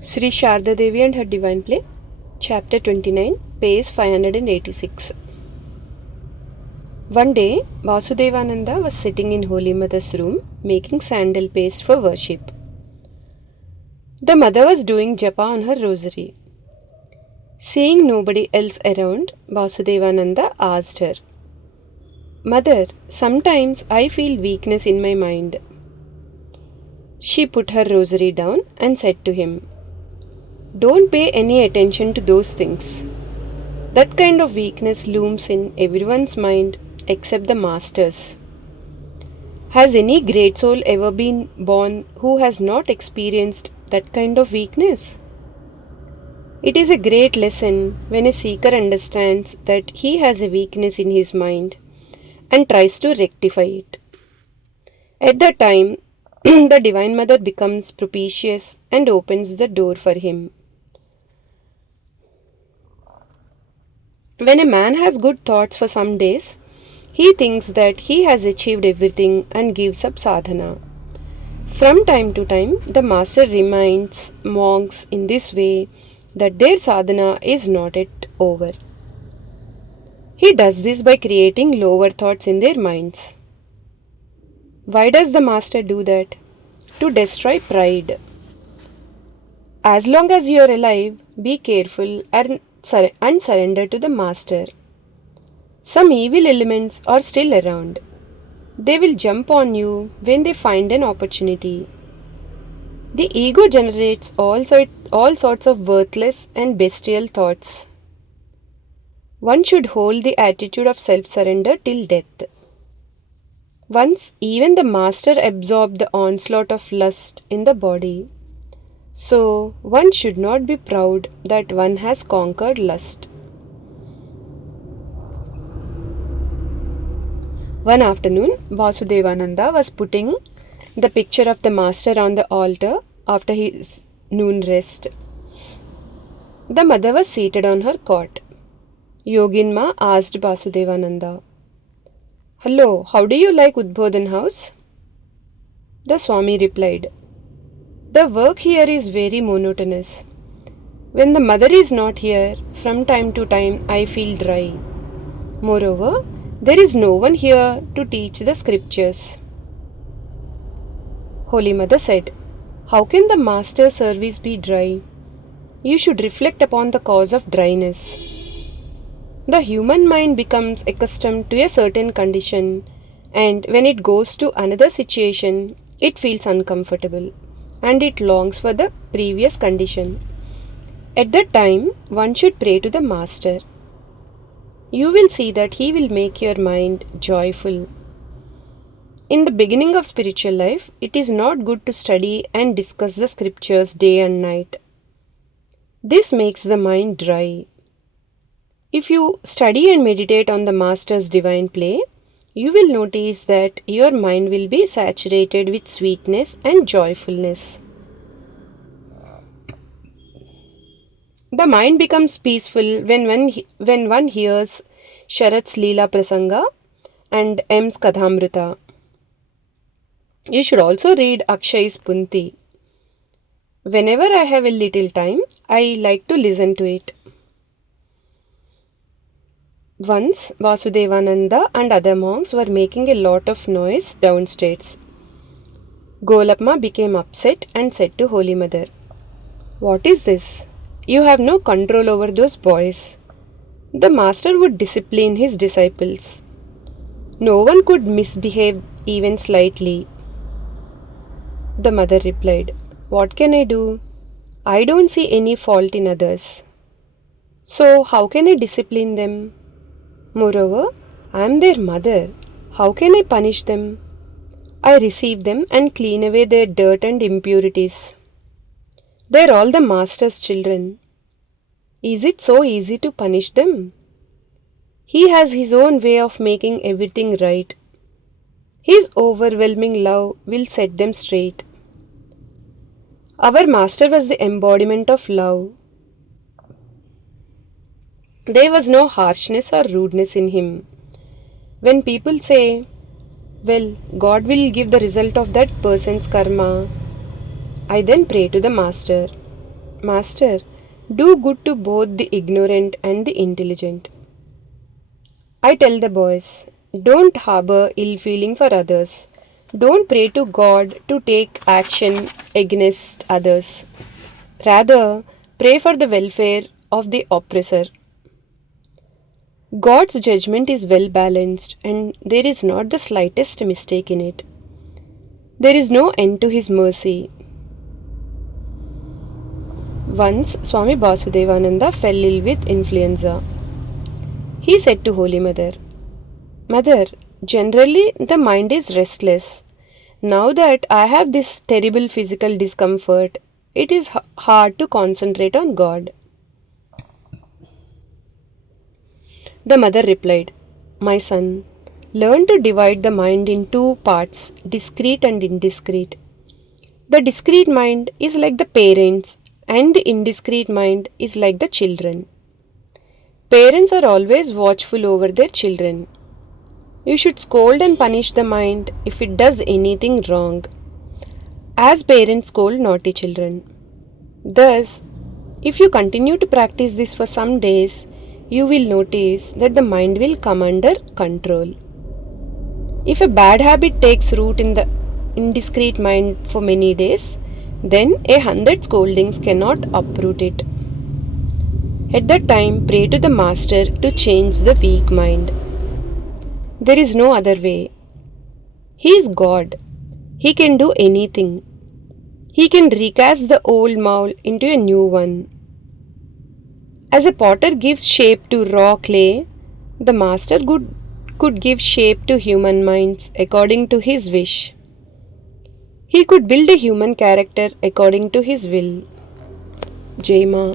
Sri Sharda Devi and Her Divine Play, Chapter-29, page 586. One day, Vasudevananda was sitting in Holy Mother's room making sandal paste for worship. The mother was doing japa on her rosary. Seeing nobody else around, Vasudevananda asked her, "Mother, sometimes I feel weakness in my mind." She put her rosary down and said to him, "Don't pay any attention to those things. That kind of weakness looms in everyone's mind except the master's. Has any great soul ever been born who has not experienced that kind of weakness? It is a great lesson when a seeker understands that he has a weakness in his mind and tries to rectify it. At that time, the Divine Mother becomes propitious and opens the door for him. When a man has good thoughts for some days, he thinks that he has achieved everything and gives up sadhana. From time to time, the master reminds monks in this way that their sadhana is not yet over. He does this by creating lower thoughts in their minds. Why does the master do that? To destroy pride. As long as you are alive, be careful and surrender to the master. Some evil elements are still around. They will jump on you when they find an opportunity. The ego generates all sorts of worthless and bestial thoughts. One should hold the attitude of self-surrender till death. Once even the master absorbed the onslaught of lust in the body. So one should not be proud that one has conquered lust. One afternoon, Vasudevananda was putting the picture of the master on the altar after his noon rest. The mother was seated on her cot. Yoginma asked Vasudevananda, "Hello, how do you like Udbodhan house?" The Swami replied, "The work here is very monotonous. When the mother is not here, from time to time I feel dry. Moreover, there is no one here to teach the scriptures." Holy Mother said, "How can the master's service be dry? You should reflect upon the cause of dryness. The human mind becomes accustomed to a certain condition, and when it goes to another situation, it feels uncomfortable and it longs for the previous condition. At that time, one should pray to the master. You will see that he will make your mind joyful. In the beginning of spiritual life, it is not good to study and discuss the scriptures day and night. This makes the mind dry. If you study and meditate on the master's divine play, you will notice that your mind will be saturated with sweetness and joyfulness. The mind becomes peaceful when one hears Sharat's Leela Prasanga and M's Kadhamrita. You should also read Akshay's Punti. Whenever I have a little time, I like to listen to it. Once, Vasudevananda and other monks were making a lot of noise downstairs. Golapma became upset and said to Holy Mother, "What is this? You have no control over those boys. The master would discipline his disciples. No one could misbehave even slightly." The mother replied, "What can I do? I don't see any fault in others. So how can I discipline them? Moreover, I am their mother. How can I punish them? I receive them and clean away their dirt and impurities. They are all the master's children. Is it so easy to punish them? He has his own way of making everything right. His overwhelming love will set them straight. Our master was the embodiment of love. There was no harshness or rudeness in him. When people say, 'Well, God will give the result of that person's karma,' I then pray to the master. Master, do good to both the ignorant and the intelligent. I tell the boys, don't harbor ill feeling for others. Don't pray to God to take action against others. Rather, pray for the welfare of the oppressor. God's judgment is well balanced and there is not the slightest mistake in it. There is no end to his mercy. Once Swami Basudevananda fell ill with influenza. He said to Holy Mother, Mother, generally the mind is restless. Now that I have this terrible physical discomfort, it is hard to concentrate on God. The mother replied, My son, learn to divide the mind in two parts, discrete and indiscrete. The discrete mind is like the parents, and the indiscrete mind is like the children. Parents are always watchful over their children. You should scold and punish the mind if it does anything wrong, as parents scold naughty children. Thus, if you continue to practice this for some days, you will notice that the mind will come under control. If a bad habit takes root in the indiscreet mind for many days, then 100 scoldings cannot uproot it. At that time, pray to the Master to change the weak mind. There is no other way. He is God. He can do anything. He can recast the old mold into a new one. As a potter gives shape to raw clay, the Master could give shape to human minds according to his wish. He could build a human character according to his will. Jai Ma.